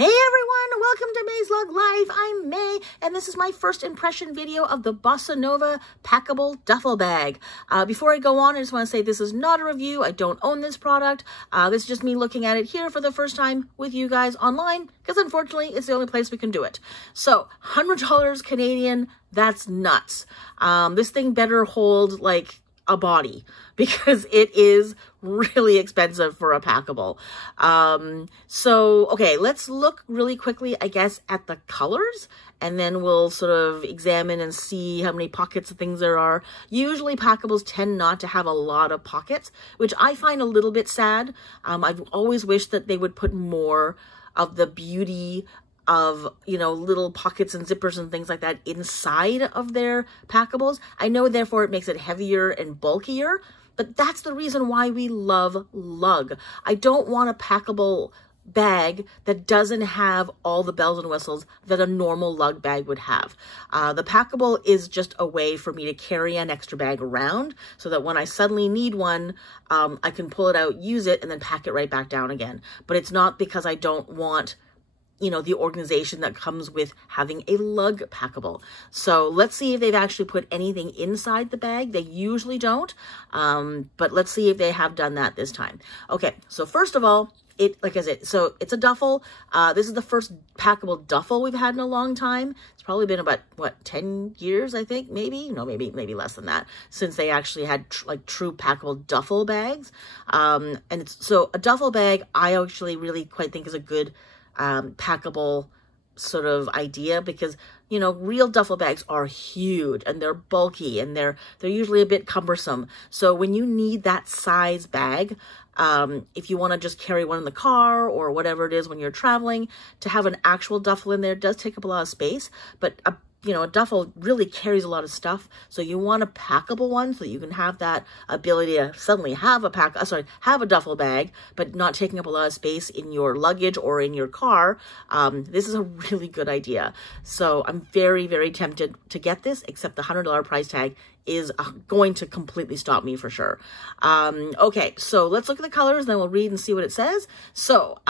Hey everyone, welcome to May's Lug Life. I'm May, and this is my first impression video of the Bossa Nova Packable Duffel Bag. Before I go on, I just want to say this is not a review. I don't own this product. This is just me looking at it here for the first time with you guys online, because unfortunately, it's the only place we can do it. So, $100 Canadian, that's nuts. This thing better hold like a body, because it is really expensive for a packable. So, okay, let's look really quickly, I guess, at the colors, and then we'll sort of examine and see how many pockets of things there are. Usually packables tend not to have a lot of pockets, which I find a little bit sad. I've always wished that they would put more of the beauty of, you know, little pockets and zippers and things like that inside of their packables. I know, therefore, it makes it heavier and bulkier, but that's the reason why we love Lug. I don't want a packable bag that doesn't have all the bells and whistles that a normal Lug bag would have. The packable is just a way for me to carry an extra bag around so that when I suddenly need one, I can pull it out, use it, and then pack it right back down again. But it's not because I don't want, you know, the organization that comes with having a Lug packable. So let's see if they've actually put anything inside the bag. They usually don't, but let's see if they have done that this time. Okay, so first of all, like I said, so it's a duffel. This is the first packable duffel we've had in a long time. It's probably been about, what, 10 years, I think, maybe? No, maybe less than that, since they actually had like true packable duffel bags. And so a duffel bag, I actually really quite think is a good packable sort of idea, because, you know, real duffel bags are huge and they're bulky and they're usually a bit cumbersome. So when you need that size bag, if you want to just carry one in the car or whatever it is when you're traveling, to have an actual duffel in there does take up a lot of space, but you know, a duffel really carries a lot of stuff. So you want a packable one so that you can have that ability to suddenly have a have a duffel bag, but not taking up a lot of space in your luggage or in your car. This is a really good idea. So I'm very, very tempted to get this, except the $100 price tag is going to completely stop me for sure. Okay, so let's look at the colors, then we'll read and see what it says. So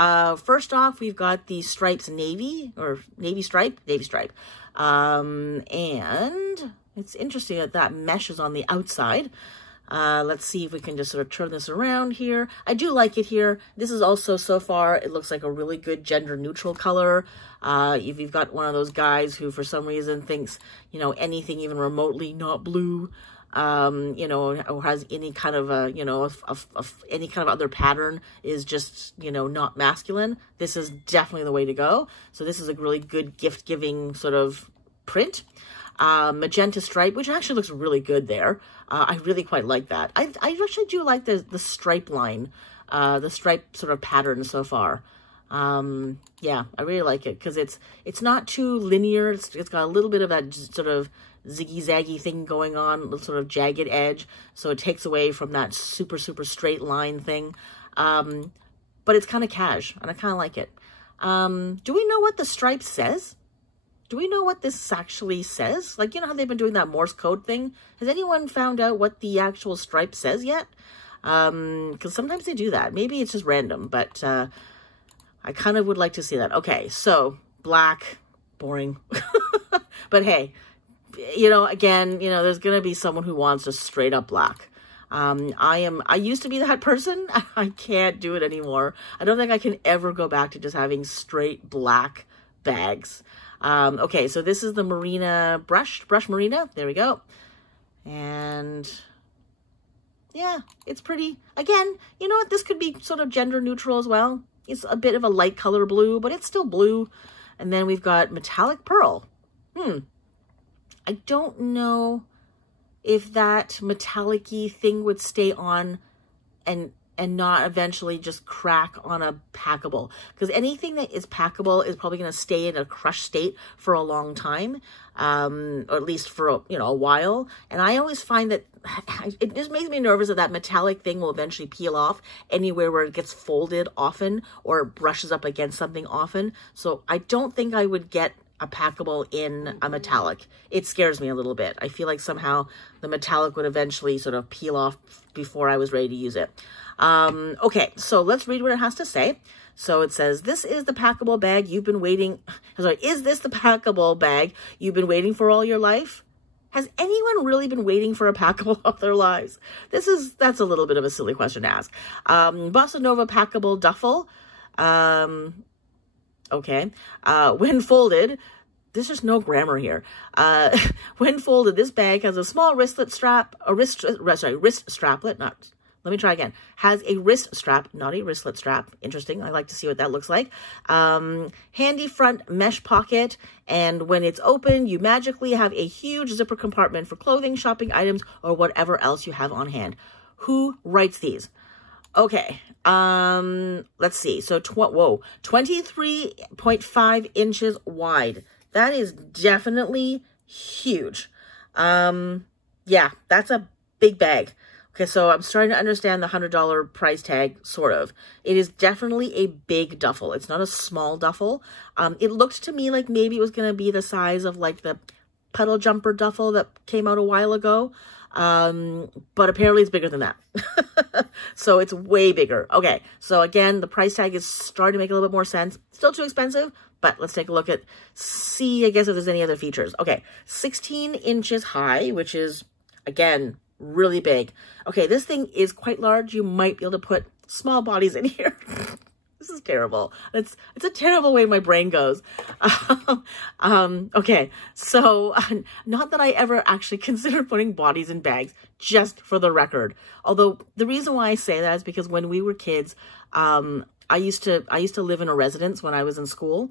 first off, we've got the stripes navy, or navy stripe. And it's interesting that that mesh is on the outside. Let's see if we can just sort of turn this around here. I do like it here. This is also, so far, it looks like a really good gender neutral color. If you've got one of those guys who for some reason thinks, you know, anything even remotely not blue, you know, or has any kind of a, you know, any kind of other pattern is just, you know, not masculine, this is definitely the way to go. So this is a really good gift-giving sort of print. Magenta stripe, which actually looks really good there. I really quite like that. I actually do like the stripe line, the stripe sort of pattern so far. Yeah, I really like it because it's not too linear. It's got a little bit of that sort of ziggy-zaggy thing going on, sort of jagged edge, so it takes away from that super straight line thing. But it's kind of cash, and I kind of like it. Do we know what the stripe says? Do we know what this actually says? Like, you know how they've been doing that Morse code thing? Has anyone found out what the actual stripe says yet? Because sometimes they do that. Maybe it's just random, but I kind of would like to see that. Okay, so black, boring. But hey, you know, again, you know, there's going to be someone who wants just straight up black. I used to be that person. I can't do it anymore. I don't think I can ever go back to just having straight black bags. Okay, so this is the Marina brush Marina. There we go. And yeah, it's pretty. Again, you know what? This could be sort of gender neutral as well. It's a bit of a light color blue, but it's still blue. And then we've got metallic pearl. I don't know if that metallic-y thing would stay on and not eventually just crack on a packable, because anything that is packable is probably going to stay in a crushed state for a long time, or at least for a while. And I always find that it just makes me nervous that metallic thing will eventually peel off anywhere where it gets folded often or brushes up against something often. So I don't think I would get a packable in a metallic. It scares me a little bit. I feel like somehow the metallic would eventually sort of peel off before I was ready to use it. Okay, so let's read what it has to say. So it says, this is the packable bag you've been waiting, sorry, is this the packable bag you've been waiting for all your life? Has anyone really been waiting for a packable all their lives? That's a little bit of a silly question to ask. Bossa Nova Packable Duffle. Okay. When folded, there's just no grammar here. When folded, this bag has a small wristlet strap, wrist straplet, not, let me try again. Has a wrist strap, not a wristlet strap. Interesting. I like to see what that looks like. Handy front mesh pocket. And when it's open, you magically have a huge zipper compartment for clothing, shopping items, or whatever else you have on hand. Who writes these? Okay. Let's see. So, 23.5 inches wide. That is definitely huge. Yeah, that's a big bag. Okay, so I'm starting to understand the $100 price tag, sort of. It is definitely a big duffel. It's not a small duffel. It looked to me like maybe it was going to be the size of like the puddle jumper duffel that came out a while ago. But apparently it's bigger than that. So it's way bigger. Okay, so again, the price tag is starting to make a little bit more sense. Still too expensive, but let's take a look at, see, I guess, if there's any other features. Okay, 16 inches high, which is, again, really big. Okay, this thing is quite large. You might be able to put small bodies in here. This is terrible. It's a terrible way my brain goes. Okay, so not that I ever actually considered putting bodies in bags, just for the record. Although the reason why I say that is because when we were kids, I used to live in a residence when I was in school.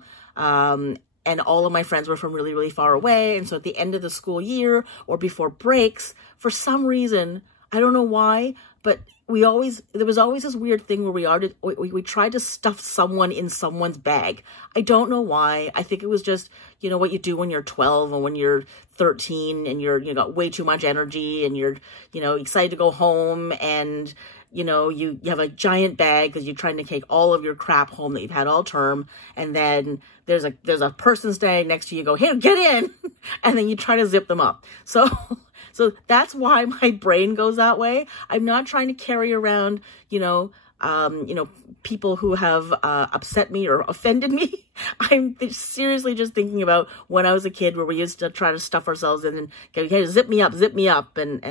And all of my friends were from really, really far away. And so at the end of the school year or before breaks, for some reason, I don't know why, but there was always this weird thing where we tried to stuff someone in someone's bag. I don't know why. I think it was just, you know, what you do when you're 12 or when you're 13 and you got way too much energy and you're, you know, excited to go home and, you know, you have a giant bag because you're trying to take all of your crap home that you've had all term. And then there's a person standing next to you, go, hey, get in. And then you try to zip them up. So that's why my brain goes that way. I'm not trying to carry around, people who have upset me or offended me. I'm seriously just thinking about when I was a kid where we used to try to stuff ourselves in and go, hey, zip me up. And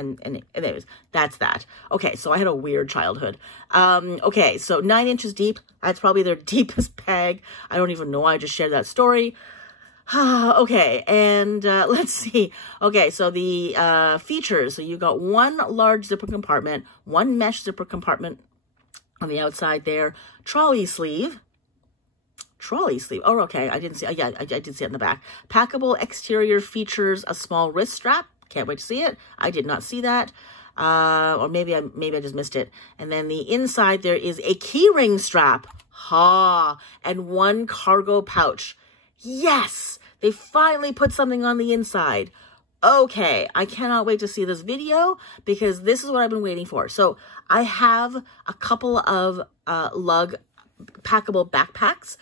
anyways, that's that. Okay, so I had a weird childhood. Okay, so 9 inches deep. That's probably their deepest bag. I don't even know why I just shared that story. Okay, and let's see. Okay, so the features. So you got one large zipper compartment, one mesh zipper compartment on the outside there, trolley sleeve. Oh, okay, I didn't see. Yeah, I did see it in the back. Packable exterior features a small wrist strap. Can't wait to see it. I did not see that. Or maybe I just missed it. And then the inside there is a key ring strap. And one cargo pouch. Yes, they finally put something on the inside. Okay, I cannot wait to see this video because this is what I've been waiting for. So I have a couple of Lug packable backpacks,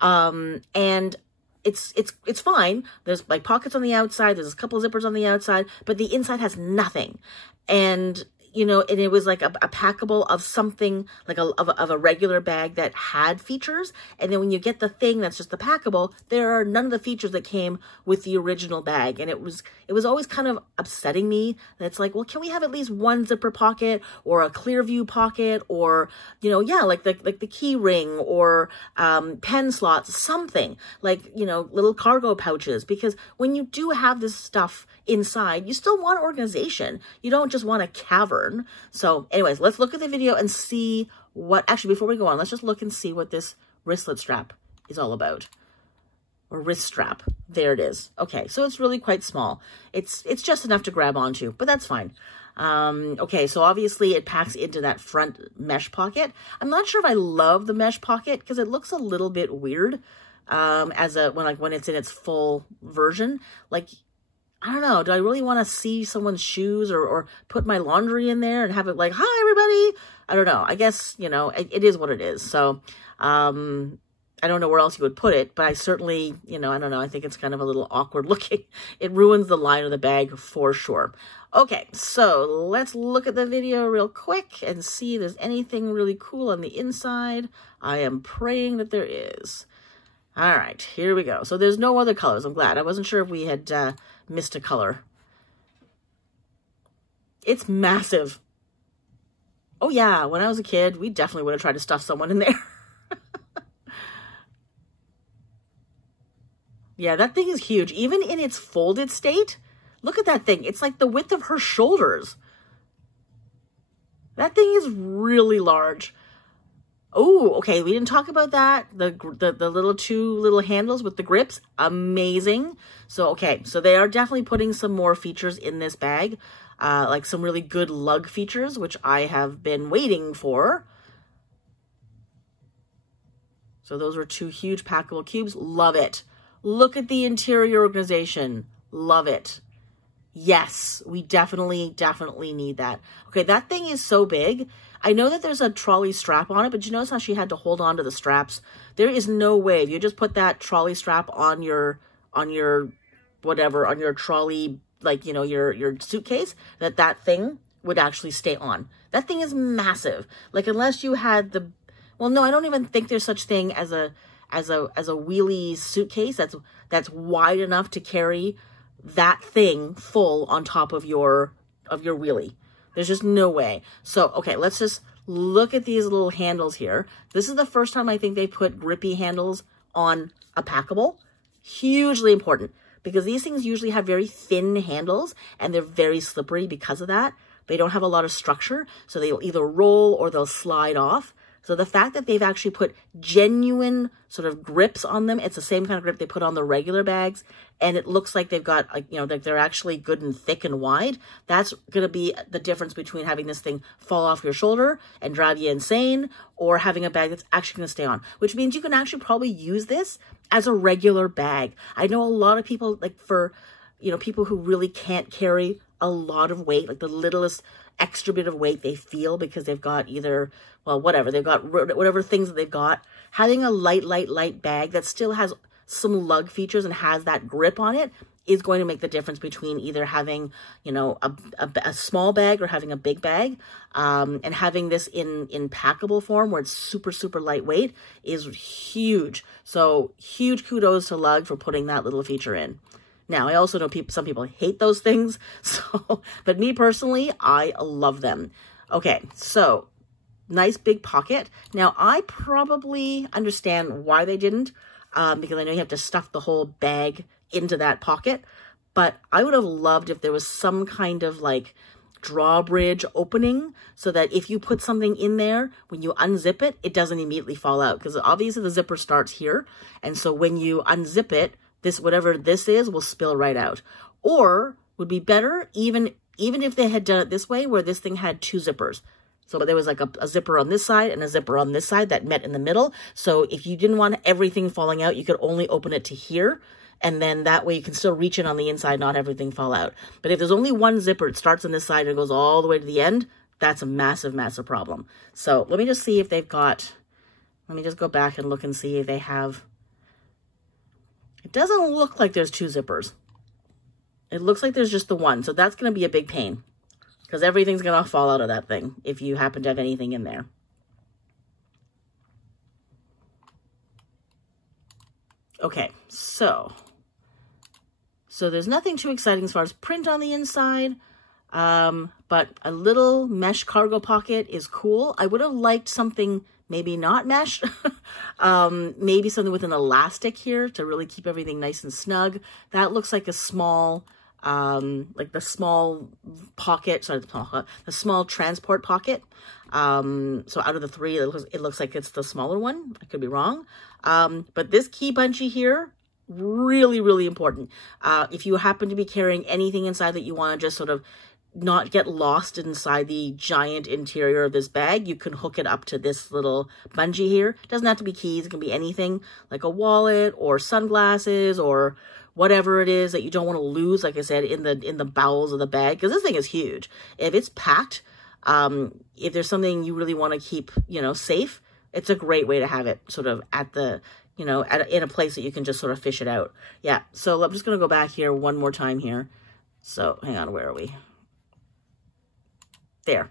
and it's fine. There's like pockets on the outside. There's a couple of zippers on the outside, but the inside has nothing. And you know, and it was like a packable of something like of a regular bag that had features. And then when you get the thing that's just the packable, there are none of the features that came with the original bag. And it was always kind of upsetting me that it's like, well, can we have at least one zipper pocket or a clear view pocket or, you know, yeah, like the key ring or pen slots, something like, you know, little cargo pouches. Because when you do have this stuff inside, you still want organization. You don't just want a cavern. So anyways, let's look at the video and see what, actually, before we go on, let's just look and see what this wristlet strap is all about. Or wrist strap. There it is. Okay, so it's really quite small. It's just enough to grab onto, but that's fine. Okay, so obviously it packs into that front mesh pocket. I'm not sure if I love the mesh pocket because it looks a little bit weird when it's in its full version. Like, I don't know. Do I really want to see someone's shoes or put my laundry in there and have it like, hi, everybody? I don't know. I guess, you know, it is what it is. So, I I don't know where else you would put it, but I certainly, you know, I don't know. I think it's kind of a little awkward looking. It ruins the line of the bag for sure. Okay, so let's look at the video real quick and see if there's anything really cool on the inside. I am praying that there is. All right, here we go. So there's no other colors. I'm glad. I wasn't sure if we had missed a color. It's massive. Oh yeah, when I was a kid, we definitely would have tried to stuff someone in there. Yeah, that thing is huge. Even in its folded state, look at that thing. It's like the width of her shoulders. That thing is really large. Oh, okay, we didn't talk about that. The two little handles with the grips, amazing. So, okay, so they are definitely putting some more features in this bag, like some really good lug features, which I have been waiting for. So those were two huge packable cubes. Love it. Look at the interior organization. Love it. Yes, we definitely need that. Okay, that thing is so big. I know that there's a trolley strap on it, but you notice how she had to hold on to the straps? There is no way, if you just put that trolley strap on your trolley, like, you know, your suitcase, that thing would actually stay on. That thing is massive. Like, unless you had the, well, no, I don't even think there's such thing as a wheelie suitcase that's wide enough to carry that thing full on top of your wheelie. There's just no way. So, okay, let's just look at these little handles here. This is the first time I think they put grippy handles on a packable. Hugely important, because these things usually have very thin handles and they're very slippery because of that. They don't have a lot of structure, so they'll either roll or they'll slide off. So the fact that they've actually put genuine sort of grips on them, it's the same kind of grip they put on the regular bags, and it looks like they've got, like, you know, like they're actually good and thick and wide. That's going to be the difference between having this thing fall off your shoulder and drive you insane, or having a bag that's actually going to stay on, which means you can actually probably use this as a regular bag. I know a lot of people, like, for, you know, people who really can't carry a lot of weight, like the littlest extra bit of weight they feel because they've got either, well, whatever, they've got whatever things that they've got, having a light bag that still has some lug features and has that grip on it is going to make the difference between either having, you know, a small bag or having a big bag. And having this in packable form where it's super lightweight is huge. So huge kudos to Lug for putting that little feature in. Now, I also know some people hate those things, so, but me personally, I love them. Okay, so nice big pocket. Now, I probably understand why they didn't, because I know you have to stuff the whole bag into that pocket, but I would have loved if there was some kind of like drawbridge opening so that if you put something in there, when you unzip it, it doesn't immediately fall out, because obviously the zipper starts here, and so when you unzip it, this, whatever this is, will spill right out. Or would be better even if they had done it this way, where this thing had two zippers. So there was like a zipper on this side and a zipper on this side that met in the middle. So if you didn't want everything falling out, you could only open it to here. And then that way you can still reach in on the inside, not everything fall out. But if there's only one zipper, it starts on this side and goes all the way to the end, that's a massive problem. So let me just see if they've got, let me just go back and look and see if they have. It doesn't look like there's two zippers. It looks like there's just the one. So that's going to be a big pain, because everything's going to fall out of that thing if you happen to have anything in there. Okay, so there's nothing too exciting as far as print on the inside, but a little mesh cargo pocket is cool. I would have liked something maybe not mesh, maybe something with an elastic here to really keep everything nice and snug. That looks like a small, like the small pocket, sorry, the small transport pocket. So out of the three, it looks like it's the smaller one. I could be wrong. But this key bungee here, really important. If you happen to be carrying anything inside that you want to just sort of not get lost inside the giant interior of this bag, you can hook it up to this little bungee here. It doesn't have to be keys. It can be anything, like a wallet or sunglasses or whatever it is that you don't want to lose, like I said, in the bowels of the bag, because this thing is huge. If it's packed, if there's something you really want to keep, you know, safe, it's a great way to have it sort of at the, you know, in a place that you can just sort of fish it out. Yeah, so I'm just going to go back here one more time here. So hang on, where are we? There.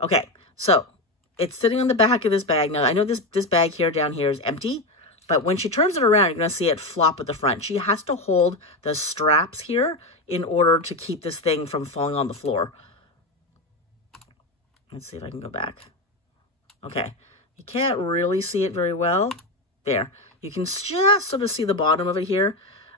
Okay, so it's sitting on the back of this bag. Now, I know this bag here down here is empty, but when she turns it around, you're going to see it flop at the front. She has to hold the straps here in order to keep this thing from falling on the floor. Let's see if I can go back. Okay, you can't really see it very well. There. You can just sort of see the bottom of it here.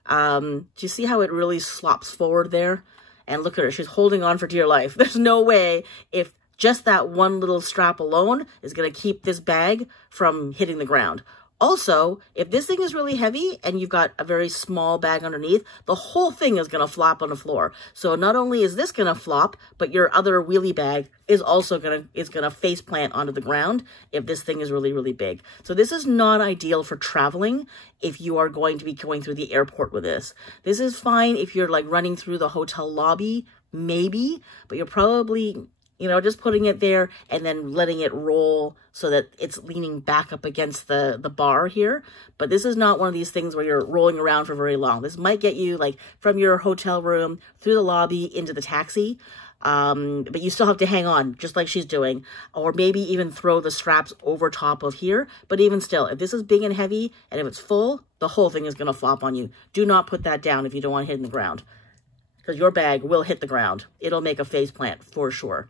Do you see how it really slops forward there? And look at her. She's holding on for dear life. There's no way if just that one little strap alone is going to keep this bag from hitting the ground. Also, if this thing is really heavy and you've got a very small bag underneath, the whole thing is going to flop on the floor. So not only is this going to flop, but your other wheelie bag is also going to face plant onto the ground if this thing is really, really big. So this is not ideal for traveling if you are going to be going through the airport with this. This is fine if you're like running through the hotel lobby, maybe, but you're probably, you know, just putting it there and then letting it roll so that it's leaning back up against the bar here. But this is not one of these things where you're rolling around for very long. This might get you like from your hotel room through the lobby into the taxi. But you still have to hang on just like she's doing, or maybe even throw the straps over top of here. But even still, if this is big and heavy and if it's full, the whole thing is going to flop on you. Do not put that down if you don't want to hit in the ground, because your bag will hit the ground. It'll make a face plant for sure,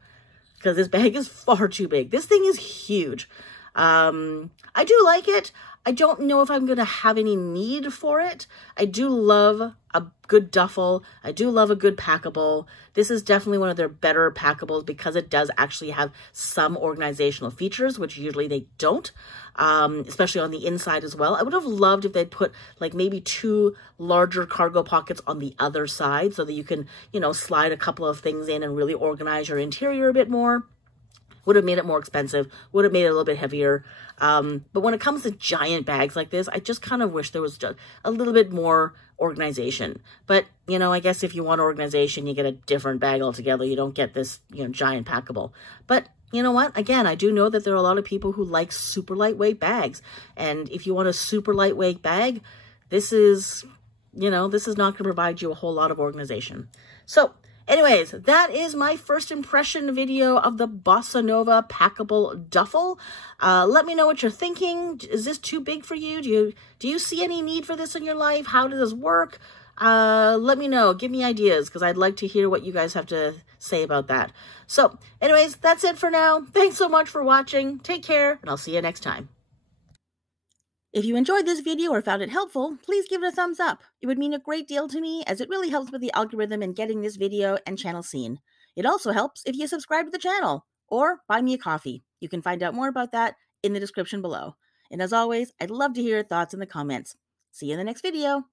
because this bag is far too big. This thing is huge. I do like it. I don't know if I'm going to have any need for it. I do love a good duffel. I do love a good packable. This is definitely one of their better packables because it does actually have some organizational features, which usually they don't, especially on the inside as well. I would have loved if they'd put like maybe 2 larger cargo pockets on the other side so that you can, you know, slide a couple of things in and really organize your interior a bit more. Would have made it more expensive, would have made it a little bit heavier. But when it comes to giant bags like this, I just kind of wish there was just a little bit more organization. But, you know, I guess if you want organization, you get a different bag altogether. You don't get this, you know, giant packable. But you know what? Again, I do know that there are a lot of people who like super lightweight bags. And if you want a super lightweight bag, this is, you know, this is not going to provide you a whole lot of organization. So anyways, that is my first impression video of the Bossa Nova Packable Duffle. Let me know what you're thinking. Is this too big for you? Do you see any need for this in your life? How does this work? Let me know. Give me ideas, because I'd like to hear what you guys have to say about that. So anyways, that's it for now. Thanks so much for watching. Take care, and I'll see you next time. If you enjoyed this video or found it helpful, please give it a thumbs up. It would mean a great deal to me, as it really helps with the algorithm in getting this video and channel seen. It also helps if you subscribe to the channel or buy me a coffee. You can find out more about that in the description below. And as always, I'd love to hear your thoughts in the comments. See you in the next video.